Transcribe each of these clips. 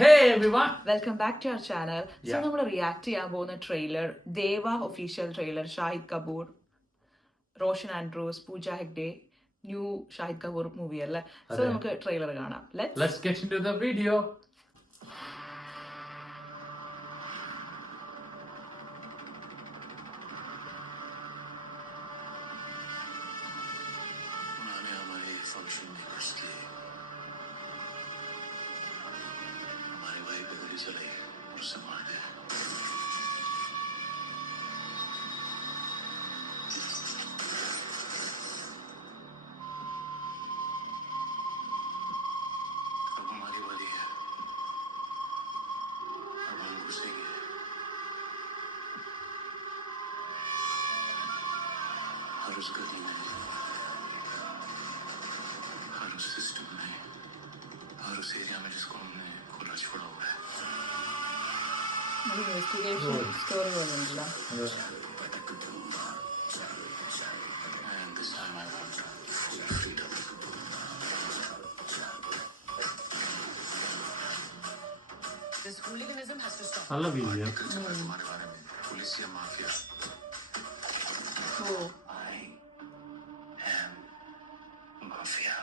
Hey everyone! Welcome back to our channel. So Yeah. നമ്മൾ react ചെയ്യാൻ പോകുന്ന trailer Deva official trailer. Shahid Kapoor, Rosshan Andrews, Pooja Hegde, new Shahid Kapoor movie അല്ലേ. So അതെ. നമുക്ക് ട്രെയിലർ കാണാം. Let's get into the video. उन्होंने हमारे फंक्शन में घुस के हमारे भाई पे गोली चलाई और उसे मार दिया. अब हमारी बारी है. अब हम घुसेंगे. हर उस गली में, हर उस सिस्टम में, हर उस एरिया में जिसको हमने खुला छोड़ा हुआ है. ഇൻവെസ്റ്റിഗേഷൻ സ്റ്റോറി പോലുണ്ടല്ലോ. And this time I want full freedom. This hooliganism has to stop. നല്ല വീഡിയോ. तुम्हारे बारे में पुलिस या mafia. Oh I am mafia.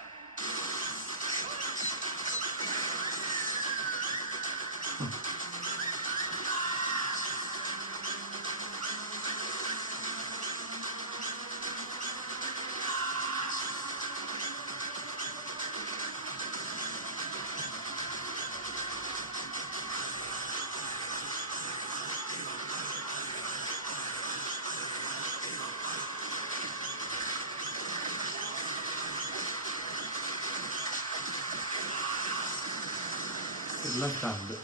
എല്ലാം കണ്ട്.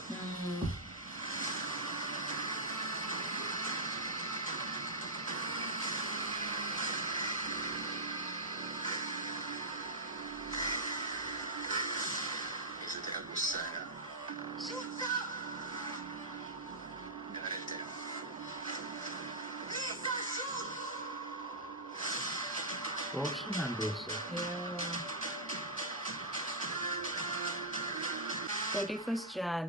Ese तेरा गुस्सा है ना? डरते हो. റോഷൻ ആൻഡ്രൂസ്. 31st Jan.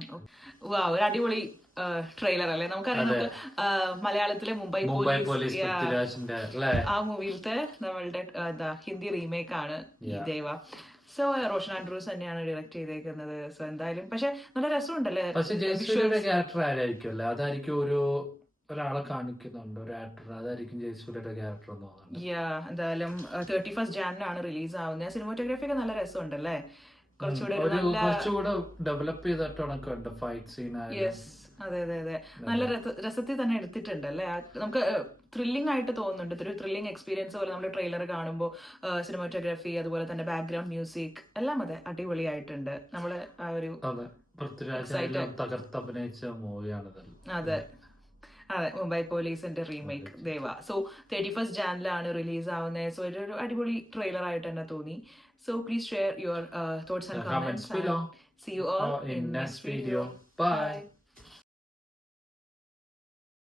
ഒരു അടിപൊളി ട്രെയിലർ അല്ലേ. നമുക്കറിയാം, നമുക്ക് മലയാളത്തിലെ മുംബൈ മുംബൈ പോലീസ് പോലീസ് പൃഥ്വിരാജിന്റെ അല്ലേ? ആ മൂവിയിലത്തെ നമ്മളുടെ ഹിന്ദി റീമേക്ക് ആണ് ഈ Yeah. ദേവ. സോ റോഷൻ ആൻഡ്രൂസ് തന്നെയാണ് ഡയറക്ട് ചെയ്തേക്കുന്നത്. സോ എന്തായാലും പക്ഷെ നല്ല രസമുണ്ടല്ലേ. പക്ഷെ ജയസൂര്യയുടെ ക്യാരക്ടർ ആരായിരിക്കും അല്ലേ? അതായിരിക്കും ഒരാളെ കാണിക്കുന്നുണ്ട്, ഒരു ആക്ടർ. അതായിരിക്കും ജയസൂര്യയുടെ ക്യാരക്ടർ എന്ന് തോന്നുന്നുണ്ട്. എന്തായാലും 31st Jan റിലീസ് ആവുന്നത്. സിനിമോട്ടോഗ്രാഫി ഒക്കെ നല്ല രസമുണ്ടല്ലേ. കുറച്ചുകൂടെ ഒരു ഒരു നല്ല കുറച്ചുകൂടെ ഡെവലപ്പ് ചെയ്തിട്ടുണ്ട് ഫൈറ്റ് സീൻ. യെസ്, അതെ അതെ അതെ, നല്ല രസത്തിൽ തന്നെ എടുത്തിട്ടുണ്ട് അല്ലേ. നമുക്ക് ത്രില്ലിംഗ് ആയിട്ട് തോന്നുന്നുണ്ട്. ഒരു ത്രില്ലിംഗ് എക്സ്പീരിയൻസ് പോലെ നമ്മൾ ട്രെയിലർ കാണുമ്പോൾ സിനിമാറ്റോഗ്രാഫി അതുപോലെ തന്നെ ബാക്ക്ഗ്രൗണ്ട് മ്യൂസിക് എല്ലാം അതെ അടിപൊളിയായിട്ടുണ്ട്. നമ്മള് ആ ഒരു പൃഥ്വിരാജ് തകർത്ത് അഭിനയിച്ച മൂവിയാണിത്. അതെ അതെ, മുംബൈ പോലീസിന്റെ റീമേക്ക് ദേവ. സോ 31st Jan റിലീസ് ആവുന്നത്. സോ ഒരു അടിപൊളി ട്രെയിലർ ആയിട്ട് തന്നെ തോന്നി. So please share your thoughts and comments. See you all in next video. Bye.